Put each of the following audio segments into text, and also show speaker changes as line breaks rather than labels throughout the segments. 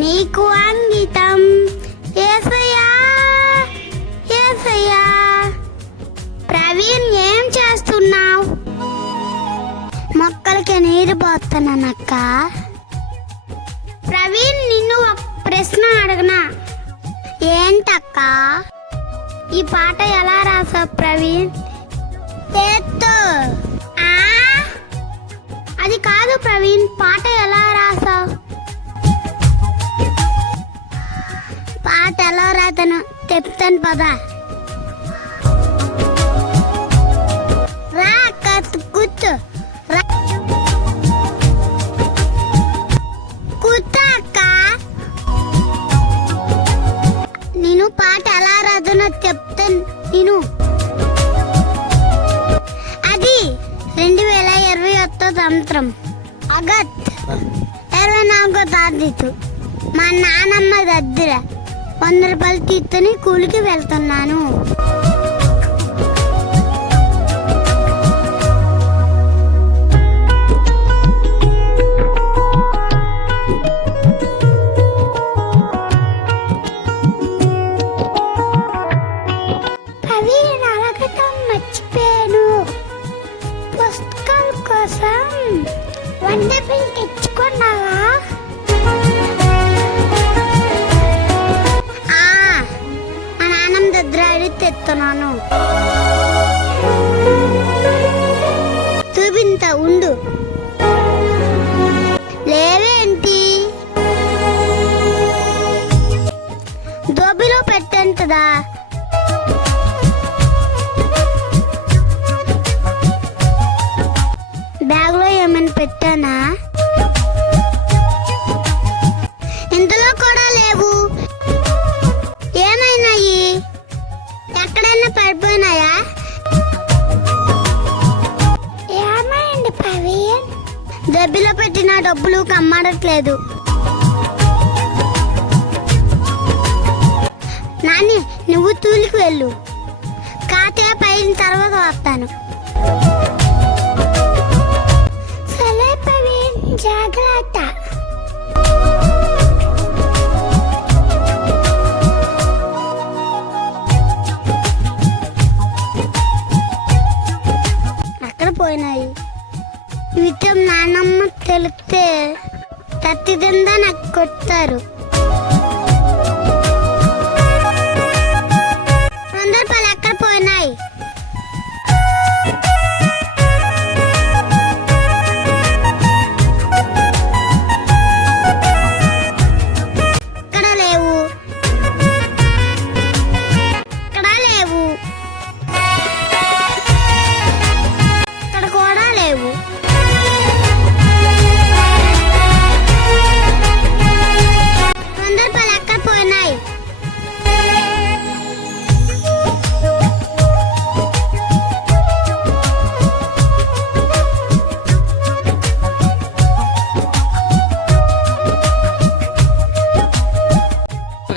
నీకు అంగితం ఏసయ్యా ఏసయ్యా ప్రవీణ్ ఏం చేస్తున్నావు? మొక్కలకి నీరు పోతున్నానక్క. ప్రవీణ్ నిన్ను ఒక ప్రశ్న అడగనా? ఏంటక్క? ఈ పాట ఎలా రాసావు ప్రవీణ్? చేత్తో అది కాదు ప్రవీణ్ పాట ఎలా రాసావు? చెప్తాను పద. రా కూర్చో. నేను పాట ఎలా రాదు చెప్తాను. నేను. అది రెండు వేల ఇరవై ఒక్క సంవత్సరం. అగత్ ఇరవై నాలుగో తారీఖు. మా నాన్నమ్మ దగ్గర. వంద రూపాయలు తీసుకుని కూలికి వెళ్తున్నాను. పెట్టానా ఇందులో కూడా లేవు. ఏమైనాయి ఎక్కడైనా పడిపోయినాయా? ఏమైంది ప్రవీణ్ దెబ్బలో పెట్టిన డబ్బులు కమ్మడట్లేదు. నాని నువ్వు తూలికి వెళ్ళు. కాతే పైన తర్వాత వస్తాను జాగ్రత్త. అక్కడ పోయినాయి. ఈ విషయం నాన్నమ్మ తెలిస్తే తత్తిదందా నాకు కొడతారు.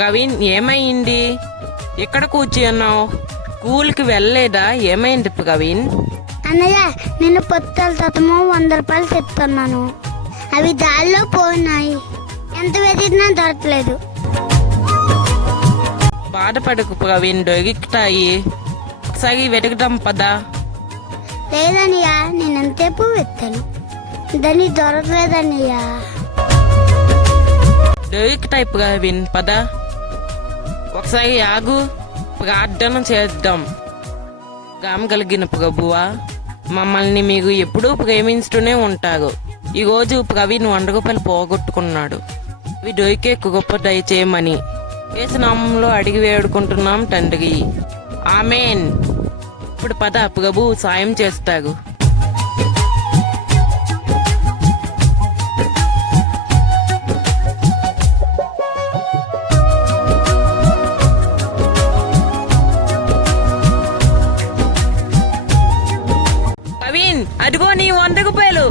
ప్రవీణ్ ఏమైంది? ఎక్కడ కూర్చున్నావు స్కూల్కి వెళ్ళలేదా? ఏమైంది ప్రవీణ్
అన్నయ్య నేను పొత్తుల తతమో వంద రూపాయలు చెప్తున్నాను. అవి దారిలో పోయినాయి ఎంత వెతికినా దొరకలేదు.
బాధపడకు ప్రవీణ్ దొరుకుతాయి. ఒకసారి వెతకడం పదా.
లేదన్నయ్య నేను ఎంతసేపు వెతాను దాన్ని దొరకలేదన్నయ్య.
దొరుకుతాయి ప్రవీణ్ పద. ఒకసారి ఆగు. ప్రార్థన చేద్దాం. గామ కలిగిన ప్రభువా మమ్మల్ని మీరు ఎప్పుడూ ప్రేమించుతూనే ఉంటారు. ఈరోజు ప్రవీణ్ వంద రూపాయలు పోగొట్టుకున్నాడు. ఇవి దొరికే గొప్ప దయచేయమని నామంలో అడిగి వేడుకుంటున్నాం తండ్రి. ఆమెన్. ఇప్పుడు పద ప్రభు సాయం చేస్తాడు. అదిగో నీ వంద రూపాయలు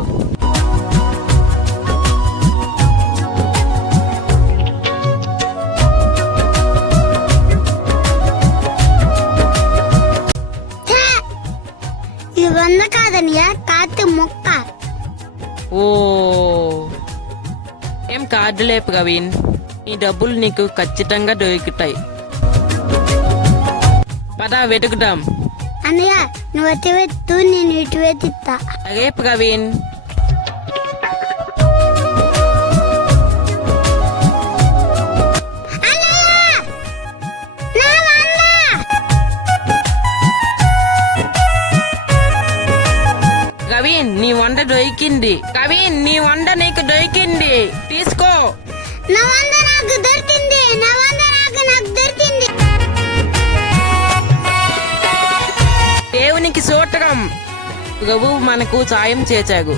ఛే! ఇది వంద కాదన్నయ్య కాతి మొక్క.
ఓ ఏం కార్డులే ప్రవీణ్ ఈ డబ్బులు నీకు ఖచ్చితంగా దొరుకుతాయి. పద వెతుకుదాం.
అన్నయ్య నువ్వు అటు వెత్తు నేను ఇటు వెతిస్తా
అదే ప్రవీణ్
అన్నయ్య! నా
వంట దొరికింది. ప్రవీణ్ నీ వంట నీకు దొరికింది. తీసుకో.
నా వంద నాకు దొరికింది.
ప్రభు మనకు సాయం చేశాడు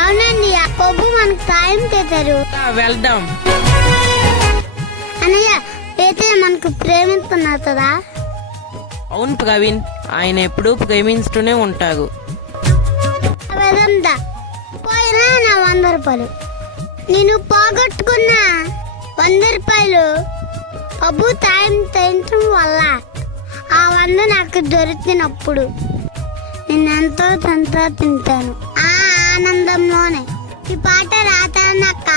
అవునండి ఆ పప్పు మనకు సాయం చేశారు.
వెళ్దాం.
అన్నయ్య అయితే మనకు ప్రేమిస్తున్నా
అవును ప్రవీణ్ ఆయన ఎప్పుడూ ప్రేమిస్తూనే ఉంటారు.
వెదంతా పోయినా నా వంద రూపాయలు. నేను పోగొట్టుకున్న వంద రూపాయలు పప్పు సాయం చేయించడం వల్ల ఆ వంద నాకు దొరికినప్పుడు నేను ఎంతో సంతోషించాను. ఆ ఆనందంలోనే ఈ పాట రాతానక్క.